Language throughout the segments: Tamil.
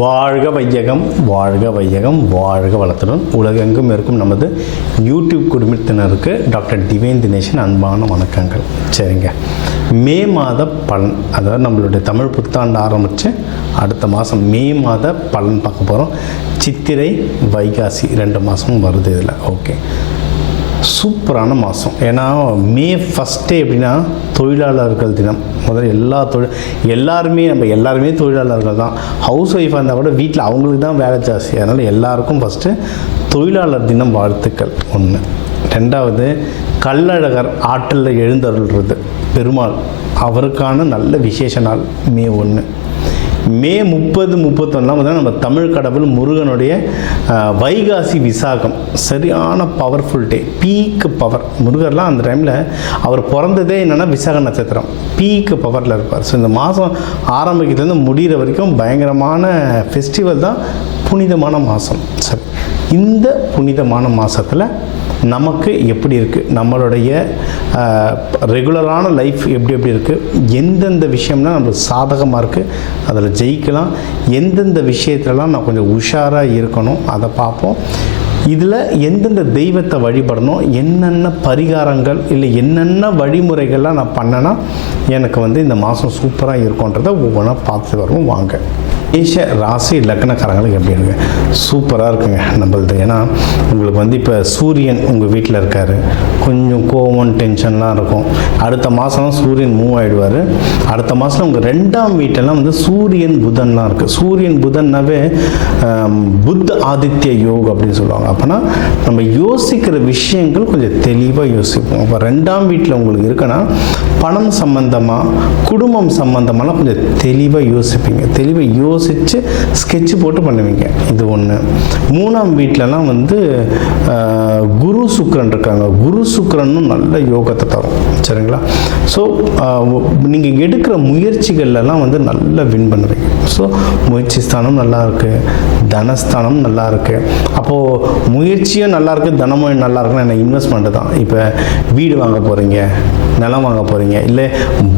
வாழ்க வையகம், வாழ்க வையகம், வாழ்க வளத்துடன் உலகெங்கும் இருக்கும் நமது யூடியூப் குடும்பத்தினருக்கு டாக்டர் டிவைன் தினேஷன் அன்பான வணக்கங்கள். சரிங்க, மே மாத பலன், அதாவது நம்மளுடைய தமிழ் புத்தாண்டு ஆரம்பித்து அடுத்த மாதம் மே மாத பலன் பார்க்க போகிறோம். சித்திரை வைகாசி 2 மாதமும் வருது இதில். ஓகே, சூப்பரான மாதம். ஏன்னா மே ஃபஸ்ட்டே எப்படின்னா தொழிலாளர்கள் தினம். முதல்ல எல்லாருமே தொழிலாளர்கள் தான். ஹவுஸ் ஒய்ஃபாக இருந்தால் கூட வீட்டில் அவங்களுக்கு தான் வேலை ஜாஸ்தி. அதனால் எல்லாருக்கும் ஃபஸ்ட்டு தொழிலாளர் தினம் வாழ்த்துக்கள் ஒன்று. ரெண்டாவது, கள்ளழகர் ஆற்றில் எழுந்தருள்றது பெருமாள், அவருக்கான நல்ல விசேஷ நாள் மே 1. மே 30, 31 நம்ம தமிழ் கடவுள் முருகனுடைய வைகாசி விசாகம், சரியான பவர்ஃபுல் டே, பீக்கு பவர். முருகர்லாம் அந்த டைமில் அவர் பிறந்ததே என்னென்னா விசாக நட்சத்திரம், பீக்கு பவரில் இருப்பார். ஸோ இந்த மாதம் ஆரம்பிக்கிறதுலேருந்து முடிகிற வரைக்கும் பயங்கரமான ஃபெஸ்டிவல் தான், புனிதமான மாதம். சரி, இந்த புனிதமான மாதத்தில் நமக்கு எப்படி இருக்குது, நம்மளுடைய ரெகுலரான லைஃப் எப்படி இருக்குது, எந்தெந்த விஷயம்னா நம்மளுக்கு சாதகமாக இருக்குது, அதில் ஜெயிக்கலாம், எந்தெந்த விஷயத்துலலாம் நான் கொஞ்சம் உஷாராக இருக்கணும் அதை பார்ப்போம். இதில் எந்தெந்த தெய்வத்தை வழிபடணும், என்னென்ன பரிகாரங்கள் இல்லை என்னென்ன வழிமுறைகள்லாம் நான் பண்ணேன்னா எனக்கு இந்த மாதம் சூப்பராக இருக்கும்ன்றதை ஒவ்வொன்றா பார்த்து வருவோம். வாங்க. மேஷ ராசி லக்னக்காரங்களுக்கு எப்படி இருக்குது? சூப்பராக இருக்குங்க நம்மளது. ஏன்னா உங்களுக்கு இப்போ சூரியன் உங்கள் வீட்டில் இருக்கார், கொஞ்சம் கோவம் டென்ஷன்லாம் இருக்கும். அடுத்த மாதம் சூரியன் மூவ் ஆகிடுவார். அடுத்த மாதம் உங்கள் 2ஆம் வீட்டெல்லாம் சூரியன் புதன்லாம் இருக்குது. சூரியன் புதன்னாவே புத்த ஆதித்ய யோக் அப்படின்னு சொல்லுவாங்க. அப்போனா நம்ம யோசிக்கிற விஷயங்கள் கொஞ்சம் தெளிவாக யோசிப்போம். அப்போ 2ஆம் வீட்டில் உங்களுக்கு இருக்குன்னா பணம் சம்பந்தமாக, குடும்பம் சம்பந்தமாலாம் கொஞ்சம் தெளிவாக யோசிப்பீங்க. தெளிவாக யோசித்து ஸ்கெட்சு போட்டு பண்ணுவீங்க. இது ஒன்று. 3ஆம் வீட்டிலலாம் குரு சுக்கிரன் இருக்காங்க. குரு சுக்கிரனும் நல்ல யோகத்தை தரும். சரிங்களா? ஸோ நீங்கள் எடுக்கிற முயற்சிகள்லாம் நல்லா வின் பண்ணுவீங்க. ஸோ முயற்சி ஸ்தானம் நல்லா இருக்குது, தனஸ்தானம் நல்லா இருக்குது. அப்போது முயற்சியும் நல்லா இருக்குது, தனமும் நல்லா இருக்குன்னா என்ன, இன்வெஸ்ட்மெண்ட்டு தான். இப்போ வீடு வாங்க போகிறீங்க, நிலம் வாங்க போகிறீங்க, இல்லை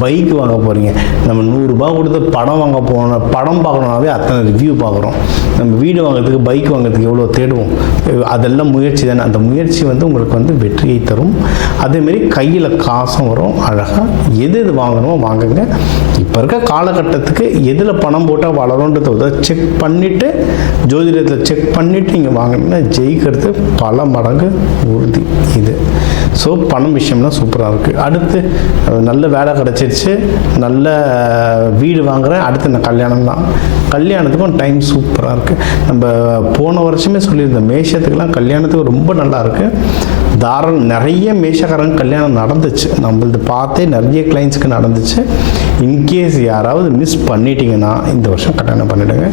பைக் வாங்க போகிறீங்க. நம்ம 100 ரூபா கொடுத்து படம் வாங்க போகணும், படம் பார்க்கணுன்னாவே அத்தனை ரிவ்யூ பார்க்குறோம். நம்ம வீடு வாங்கிறதுக்கு, பைக் வாங்கிறதுக்கு எவ்வளோ தேடுவோம். அதெல்லாம் முயற்சி தானே. அந்த முயற்சி உங்களுக்கு வெற்றியை தரும். அதேமாரி கையில் காசும் வரும். அழகாக எது வாங்கணுமோ வாங்குங்க. இப்போ இருக்க காலகட்டத்துக்கு எதில் பணம் போட்டால் வளரும்ன்றதை செக் பண்ணிவிட்டு, ஜோதிடத்தில் செக் பண்ணிவிட்டு நீங்கள் வாங்கினீங்கன்னா ஜெயிக்கிறது பல மடங்கு உறுதி இது. ஸோ பணம் விஷயம்லாம் சூப்பராக இருக்குது. அடுத்து நல்ல வேலை கிடச்சிருச்சு, நல்ல வீடு வாங்குகிறேன், அடுத்து இந்த கல்யாணம் தான். கல்யாணத்துக்கும் டைம் சூப்பராக இருக்குது. நம்ம போன வருஷமே சொல்லியிருந்தோம், மேஷத்துக்கெல்லாம் கல்யாணத்துக்கு ரொம்ப நல்லா இருக்குது. நிறைய மேஷக்காரங்க கல்யாணம் நடந்துச்சு. நம்மளது பார்த்தே நிறைய கிளைண்ட்ஸுக்கு நடந்துச்சு. இன்கேஸ் யாராவது மிஸ் பண்ணிட்டீங்கன்னா இந்த வருஷம் கல்யாணம் பண்ணிவிடுங்க.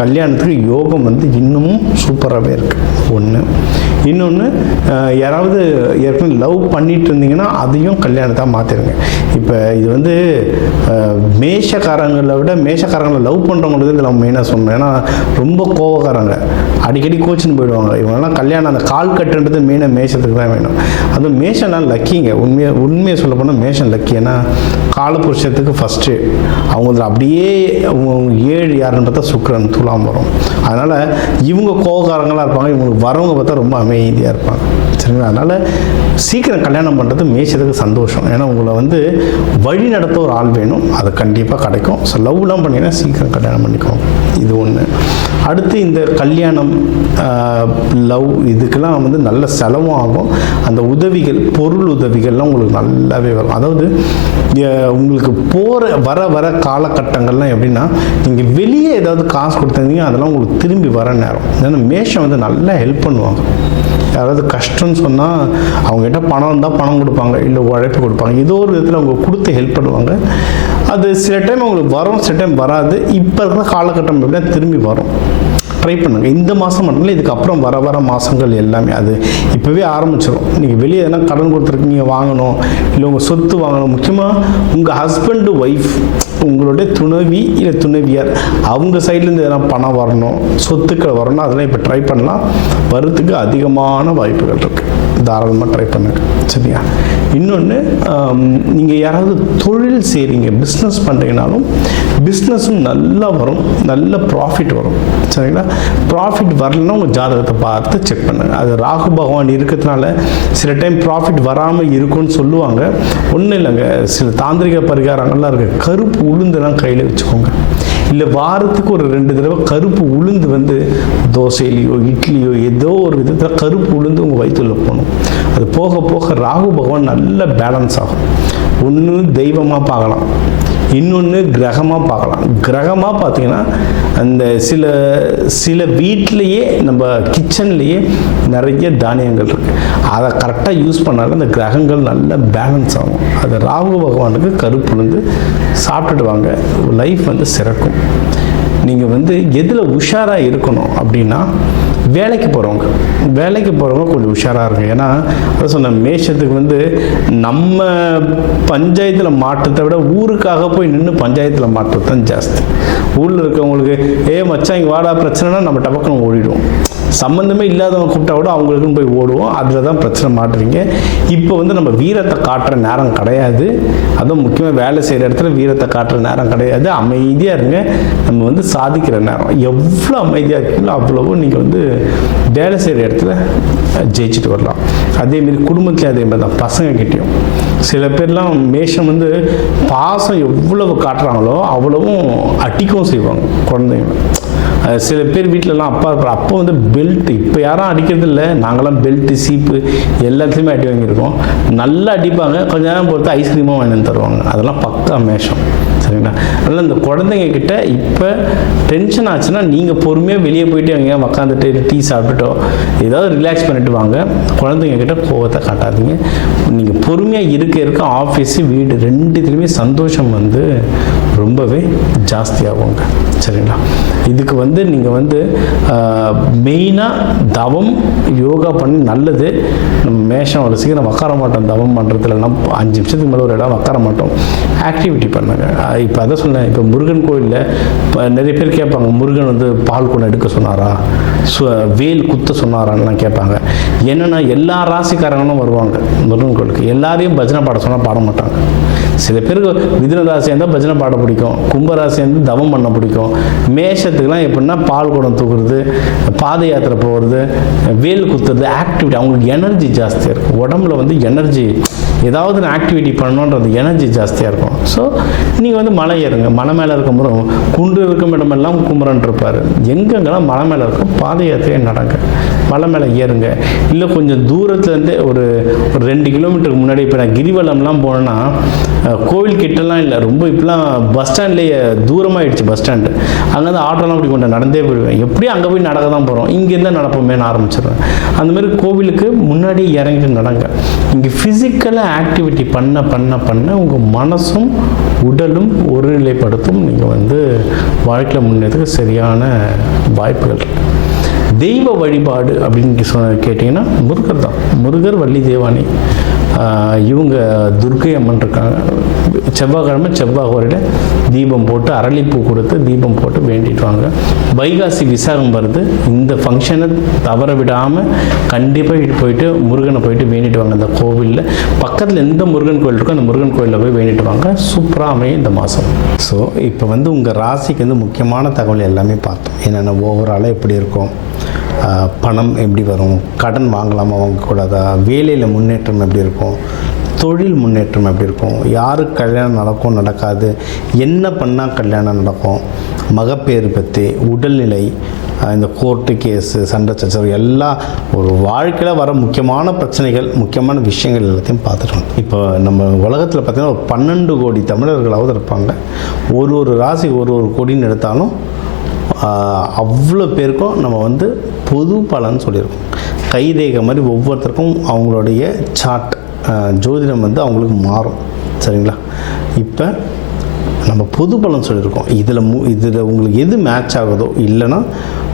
கல்யாணத்துக்கு யோகம் இன்னமும் சூப்பராகவே இருக்குது. ஒன்று. இன்னொன்று, யாராவது ஏற்கனவே லவ் பண்ணிட்டு இருந்தீங்கன்னா அதையும் கல்யாணத்தான் மாற்றிடுங்க. இப்போ இது மேஷக்காரங்களை விட மேஷக்காரங்களை லவ் பண்ணுறவங்களுக்கு இதில் மெயினாக சொல்லணும். ஏன்னா ரொம்ப கோவக்காரங்க, அடிக்கடி கோச்சின்னு போயிடுவாங்க. இவங்கெல்லாம் கல்யாணம், அந்த கால் கட்டுன்றது மெயினாக மேஷத்துக்கு தான் வேணும். அதுவும் மேஷம்லாம் லக்கிங்க. உண்மையை சொல்ல போனால் மேஷம் லக்கி. ஏன்னா காலபுருஷத்துக்கு ஃபஸ்ட்டு அவங்க அப்படியே 7 யாருன்னு பார்த்தா சுக்கிரன் துலாம் வரும். அதனால் இவங்க கோவக்காரங்களாக இருப்பாங்க, இவங்களுக்கு வரவங்க பார்த்தா ரொம்ப அமைதியாக இருப்பாங்க. சரிங்களா? அதனால் சீக்கிரம் கல்யாணம் பண்ணுறது மேஷத்துக்கு சந்தோஷம். ஏன்னா உங்களை வழி நடத்த ஒரு ஆள் வேணும், அது கண்டிப்பாக கிடைக்கும். ஸோ லவ்லாம் பண்ணிங்கன்னா சீக்கிரம் கல்யாணம் பண்ணிக்கோங்க. இது ஒன்று. அடுத்து இந்த கல்யாணம், லவ், இதுக்கெல்லாம் நல்ல செலவும் ஆகும். அந்த உதவிகள், பொருள் உதவிகள்லாம் உங்களுக்கு நல்லாவே வரும். அதாவது உங்களுக்கு வர காலகட்டங்கள்லாம் எப்படின்னா, நீங்கள் வெளியே ஏதாவது காசு கொடுத்தீங்க அதெல்லாம் உங்களுக்கு திரும்பி வர நேரம். ஏன்னா மேஷம் நல்லா ஹெல்ப் பண்ணுவாங்க. யாராவது கஷ்டம்னு சொன்னால் அவங்ககிட்ட பணம் இருந்தால் பணம் கொடுப்பாங்க, இல்லை உழைப்பு கொடுப்பாங்க, ஏதோ ஒரு விதத்தில் அவங்க கொடுத்து ஹெல்ப் பண்ணுவாங்க. அது சில டைம் அவங்களுக்கு வரும், சில டைம் வராது. இப்போ இருக்கிற காலகட்டம் எப்படின்னா திரும்பி வரும். ட்ரை பண்ணுங்கள். இந்த மாதம் மட்டும் இல்லை, இதுக்கப்புறம் வர மாதங்கள் எல்லாமே அது இப்போவே ஆரம்பிச்சிடும். நீங்கள் வெளியே எதனா கடன் கொடுத்துருக்கீங்க, வாங்கணும், இல்லை உங்கள் சொத்து வாங்கணும். முக்கியமாக உங்கள் ஹஸ்பண்டு ஒய்ஃப், உங்களுடைய துணைவி இல்லை துணைவியார், அவங்க சைட்லேருந்து எதனா பணம் வரணும், சொத்துக்கள் வரணும், அதெல்லாம் இப்போ ட்ரை பண்ணலாம். வரத்துக்கு அதிகமான வாய்ப்புகள் இருக்குது. தாராளமாக ட்ரை பண்ணுங்க. சரியா? இன்னொன்று, நீங்கள் யாராவது தொழில் செய்கிறீங்க, பிஸ்னஸ் பண்ணுறீங்கனாலும் பிஸ்னஸும் நல்லா வரும், நல்ல ப்ராஃபிட் வரும். சரிங்களா? ப்ராஃபிட் வரலன்னா உங்கள் ஜாதகத்தை பார்த்து செக் பண்ணுங்கள். அது ராகு பகவான் இருக்கிறதுனால சில டைம் ப்ராஃபிட் வராமல் இருக்கும்னு சொல்லுவாங்க. ஒன்றும் இல்லைங்க, சில தாந்திரிக பரிகாரங்கள்லாம் இருக்குது. கருப்பு உளுந்துலாம் கையில் வச்சுக்கோங்க. இல்லை வாரத்துக்கு ஒரு 2 தடவை கருப்பு உளுந்து வந்து தோசையிலையோ இட்லியோ ஏதோ ஒரு விதத்தில் கருப்பு உளுந்து உங்கள் வயிற்றுல போகணும். அது போக போக ராகு பகவான் நல்ல பேலன்ஸ் ஆகும். ஒன்று தெய்வமாக பார்க்கலாம், இன்னொன்று கிரகமாக பார்க்கலாம். கிரகமாக பார்த்தீங்கன்னா அந்த சில வீட்டிலையே நம்ம கிச்சன்லேயே நிறைய தானியங்கள் இருக்குது. அதை கரெக்டாக யூஸ் பண்ணாலும் அந்த கிரகங்கள் நல்ல பேலன்ஸ் ஆகும். அது ராகு பகவானுக்கு கருப்பு உளுந்து சாப்பிட்டுட்டு வாங்க, லைஃப் வந்து சிறக்கும். நீங்கள் வந்து எதில் உஷாராக இருக்கணும் அப்படின்னா, வேலைக்கு போகிறவங்க கொஞ்சம் உஷாராக இருக்கும். ஏன்னா அதை சொன்ன மேஷத்துக்கு வந்து நம்ம பஞ்சாயத்தில் மாற்றத்தை விட ஊருக்காக போய் நின்று பஞ்சாயத்தில் மாற்றது தான் ஜாஸ்தி. ஊரில் இருக்கவங்களுக்கு மச்சான் இங்கே வாடா பிரச்சனைனா நம்ம டபக்குன்னு ஓடிடுவோம். சம்மந்தமே இல்லாதவங்க கூப்பிட்டா கூட அவங்களுக்குன்னு போய் ஓடுவோம். அதில் தான் பிரச்சனை மாட்டுறீங்க. இப்போ வந்து நம்ம வீரத்தை காட்டுற நேரம் கிடையாது. அதுவும் முக்கியமாக வேலை செய்கிற இடத்துல வீரத்தை காட்டுற நேரம் கிடையாது. அமைதியாக இருங்க. நம்ம வந்து சாதிக்கிற நேரம். எவ்வளோ அமைதியாக இருக்கீங்களோ அவ்வளவோ நீங்கள் வந்து வேலை செய்கிற இடத்துல ஜெயிச்சுட்டு வரலாம். அதேமாரி குடும்பத்துலேயும் அதே மாதிரி தான். பசங்கக்கிட்டேயும் சில பேர்லாம் மேஷம் வந்து பாசம் எவ்வளவு காட்டுறாங்களோ அவ்வளவும் அடிக்கவும் செய்வாங்க குழந்தைங்க. சில பேர் வீட்டிலலாம் அப்போ வந்து பெல்ட், இப்போ யாரும் அடிக்கிறது இல்லை. நாங்களாம் பெல்ட்டு சீப்பு எல்லாத்துலேயுமே அடி வாங்கியிருக்கோம். நல்லா அடிப்பாங்க. கொஞ்ச நேரம் பொறுத்து ஐஸ்கிரீமும் வாங்கி தருவாங்க. அதெல்லாம் பக்கா மேஷம். சரிங்களா? அதனால் இந்த குழந்தைங்க கிட்ட இப்போ டென்ஷன் ஆச்சுன்னா நீங்கள் பொறுமையாக வெளியே போயிட்டு அங்கே உக்காந்துட்டு டீ சாப்பிட்டுட்டோ ஏதாவது ரிலாக்ஸ் பண்ணிட்டு வாங்க. குழந்தைங்க கிட்ட கோவத்தை காட்டாதீங்க. நீங்கள் பொறுமையாக இருக்க ஆஃபீஸு வீடு ரெண்டுத்துலேயுமே சந்தோஷம் வந்து ரொம்பவே ஜாஸ்தியாகுங்க. சரிங்களா? இதுக்கு வந்து நீங்கள் வந்து மெயினாக தவம் யோகா பண்ணி நல்லது. நம்ம மேஷம் அவ்வளோ சீக்கிரம் உட்கார மாட்டோம். தவம் பண்ணுறதுலாம் 5 நிமிஷத்துக்கு மேலே ஒரு இடம் உட்கார மாட்டோம். ஆக்டிவிட்டி பண்ணுங்க. இப்போ அதை சொன்னேன். இப்போ முருகன் கோயிலில் இப்போ நிறைய பேர் கேட்பாங்க, முருகன் வந்து பால் குடம் எடுக்க சொன்னாரா, வேல் குத்த சொன்னாரான்லாம் கேட்பாங்க. என்னென்னா எல்லா ராசிக்காரங்களும் வருவாங்க முருகன் கோயிலுக்கு. எல்லாரையும் பஜனை பாட சொன்னால் பாட மாட்டாங்க. சில பேருக்கு மிதுன ராசியாக இருந்தால் பஜனை பாட பிடிக்கும், கும்பராசியாக இருந்து தவம் பண்ண பிடிக்கும். மேஷத்துக்குலாம் எப்படின்னா பால் குடம் தூக்குறது, பாத யாத்திரை போகிறது, வேல் குத்துறது, ஆக்டிவிட்டி. அவங்களுக்கு எனர்ஜி ஜாஸ்தியாக இருக்கும். உடம்புல வந்து எனர்ஜி, ஏதாவது ஆக்டிவிட்டி பண்ணணுன்றது எனர்ஜி ஜாஸ்தியாக இருக்கும். ஸோ நீங்கள் வந்து மலை ஏறுங்க. மலை மேலே இருக்கும்போது குன்று இருக்கும் இடமெல்லாம் குமரன் இருப்பார். எங்கெங்கெல்லாம் மலை மேலே இருக்கும் பாத யாத்திரையை நடங்க, மலை மேலே ஏறுங்க. இல்லை கொஞ்சம் தூரத்துலேருந்து ஒரு 2 கிலோமீட்டருக்கு முன்னாடி இப்போ நான் கிரிவலம்லாம் போனேன்னா கோவில் கிட்டலாம் இல்லை, ரொம்ப இப்போலாம் பஸ் ஸ்டாண்ட்லேயே தூரமாகிடுச்சு. பஸ் ஸ்டாண்டு அங்கேருந்து ஆட்டோலாம் அப்படி கொண்டு நடந்தே போயிடுவேன். எப்படியும் அங்கே போய் நடக்க தான் போகிறோம், இங்கேருந்து நடப்போமேனு ஆரம்பிச்சிடுவேன். அந்தமாதிரி கோவிலுக்கு முன்னாடி இறங்கிட்டு நடங்க. இங்கே ஃபிசிக்கலாக ஆக்டிவிட்டி பண்ண பண்ண பண்ண உங்கள் மனசும் உடலும் ஒருநிலைப்படுத்தும். நீங்கள் வந்து வாழ்க்கையில் முன்னேறதுக்கு சரியான வாய்ப்புகள் இருக்குது. தெய்வ வழிபாடு அப்படின்னு கேட்டிங்கன்னா முருகர் தான். முருகர், வள்ளி தேவானி, இவங்க துர்க்கை அம்மன் இருக்காங்க. செவ்வாய்க்கிழமை செவ்வாய் கோரையில் தீபம் போட்டு அரளிப்பூ கொடுத்து தீபம் போட்டு வேண்டிட்டு வாங்க. வைகாசி விசாகம் வருது. இந்த ஃபங்க்ஷனை தவற விடாமல் கண்டிப்பாக போயிட்டு முருகனை போயிட்டு வேண்டிட்டு வாங்க. அந்த கோவிலில் பக்கத்தில் எந்த முருகன் கோவில் இருக்கோ அந்த முருகன் கோயிலில் போய் வேண்டிட்டு வாங்க. சூப்பராக அமையும் இந்த மாதம். ஸோ இப்போ வந்து உங்கள் ராசிக்கு வந்து முக்கியமான தகவல் எல்லாமே பார்த்தோம். என்னென்ன ஓவராலாக எப்படி இருக்கும், பணம் எப்படி வரும், கடன் வாங்கலாமா வாங்கக்கூடாதா, வேலையில் முன்னேற்றம் எப்படி இருக்கும், தொழில் முன்னேற்றம் எப்படி இருக்கும், யாருக்கு கல்யாணம் நடக்கும் நடக்காது, என்ன பண்ணால் கல்யாணம் நடக்கும், மகப்பேறு பற்றி, உடல்நிலை, இந்த கோர்ட்டு கேஸு, சண்டை சச்சரவு எல்லாம் ஒரு வாழ்க்கையில் வர முக்கியமான பிரச்சனைகள், முக்கியமான விஷயங்கள் எல்லாத்தையும் பார்த்துட்டோம். இப்போ நம்ம உலகத்தில் பார்த்திங்கன்னா ஒரு 12 கோடி தமிழர்களாவது இருப்பாங்க. ஒரு ராசிக்கு ஒரு கோடின்னு எடுத்தாலும் அவ்வளோ பேருக்கும் நம்ம வந்து பொது பலன் சொல்லியிருக்கோம். கைரேகை மாதிரி ஒவ்வொருத்தருக்கும் அவங்களுடைய சார்ட், ஜோதிடம் வந்து அவங்களுக்கு மாறும். சரிங்களா? இப்போ நம்ம பொது பலன் சொல்லியிருக்கோம். இதில் உங்களுக்கு எது மேட்ச் ஆகுதோ, இல்லைன்னா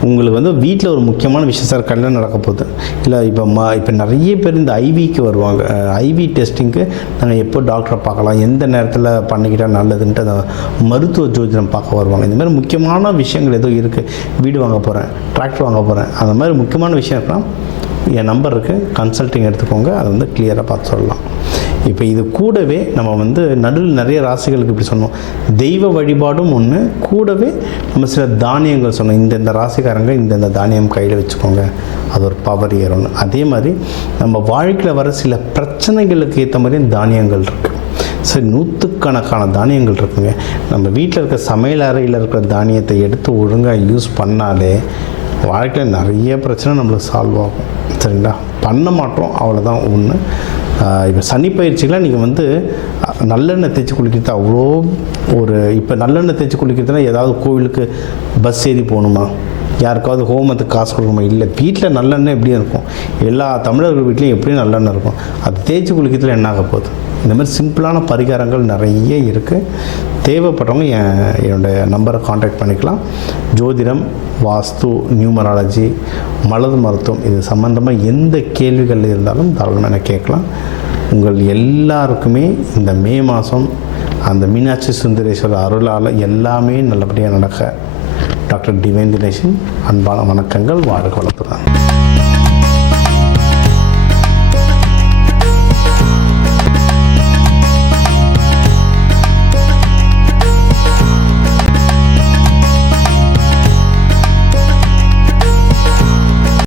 உங்களுக்கு வந்து வீட்டில் ஒரு முக்கியமான விஷயம், சார் கல்யாணம் நடக்க போகுது, இல்லை இப்போ நிறைய பேர் இந்த ஐவிக்கு வருவாங்க. ஐவி டெஸ்டிங்க்கு நாங்கள் எப்போ டாக்டரை பார்க்கலாம், எந்த நேரத்தில் பண்ணிக்கிட்டால் நல்லதுன்ட்டு அந்த மருத்துவ ஜோதிடம் பார்க்க வருவாங்க. இந்த மாதிரி முக்கியமான விஷயங்கள் ஏதோ இருக்குது, வீடு வாங்க போகிறேன், டிராக்டர் வாங்க போகிறேன், அந்த மாதிரி முக்கியமான விஷயம் இருக்கலாம், என் நம்பர் இருக்குது, கன்சல்ட்டிங் எடுத்துக்கோங்க, அதை வந்து கிளியராக பார்த்து சொல்லலாம். இப்போ இது கூடவே நம்ம வந்து நடுவில் நிறைய ராசிகளுக்கு இப்படி சொன்னோம், தெய்வ வழிபாடும் ஒன்று, கூடவே நம்ம சில தானியங்கள் சொன்னோம், இந்தந்த ராசிக்காரங்க இந்தந்த தானியம் கையில் வச்சுக்கோங்க, அது ஒரு பவர் ஏறும்னு. அதே மாதிரி நம்ம வாழ்க்கையில் வர சில பிரச்சனைகளுக்கு ஏற்ற மாதிரியும் தானியங்கள் இருக்குது. சரி, நூற்றுக்கணக்கான தானியங்கள் இருக்குங்க. நம்ம வீட்டில் இருக்க சமையல் அறையில் இருக்கிற தானியத்தை எடுத்து ஒழுங்காக யூஸ் பண்ணாலே வாழ்க்கையில் நிறைய பிரச்சனை நம்மளுக்கு சால்வ் ஆகும். சரிங்களா? பண்ண மாட்டோம், அவ்வளோதான் ஒன்று. இப்போ சனி பயிற்சிகளாக நீங்கள் வந்து நல்லெண்ணெய் தேய்ச்சி குளிக்கிறது அவ்வளோ இப்போ நல்லெண்ணெய் தேய்ச்சி குளிக்கிறதுனா ஏதாவது கோவிலுக்கு பஸ் ஏறி போகணுமா, யாருக்காவது ஹோமத்துக்கு காசு கொடுக்கணுமா? இல்லை, வீட்டில் நல்லெண்ணெய் எப்படியும் இருக்கும், எல்லா தமிழர்கள் வீட்லேயும் எப்படியும் நல்லெண்ணெய் இருக்கும், அது தேய்ச்சி குளிக்கிறதுல என்ன ஆக போகுது? இந்த மாதிரி சிம்பிளான பரிகாரங்கள் நிறைய இருக்குது. தேவைப்படுறவங்க என்னுடைய நம்பரை காண்டாக்ட் பண்ணிக்கலாம். ஜோதிடம், வாஸ்து, நியூமராலஜி, மலர் மருத்துவம், இது சம்மந்தமாக எந்த கேள்விகள் இருந்தாலும் தாராளமாக எனக்கு கேட்கலாம். உங்கள் எல்லாருக்குமே இந்த மே மாதம் அந்த மீனாட்சி சுந்தரேஸ்வரர் அருளால் எல்லாமே நல்லபடியாக நடக்க டாக்டர் டிவைன் தினேஷன் அன்பான வணக்கங்கள். வாழ்க வளத்துடன்.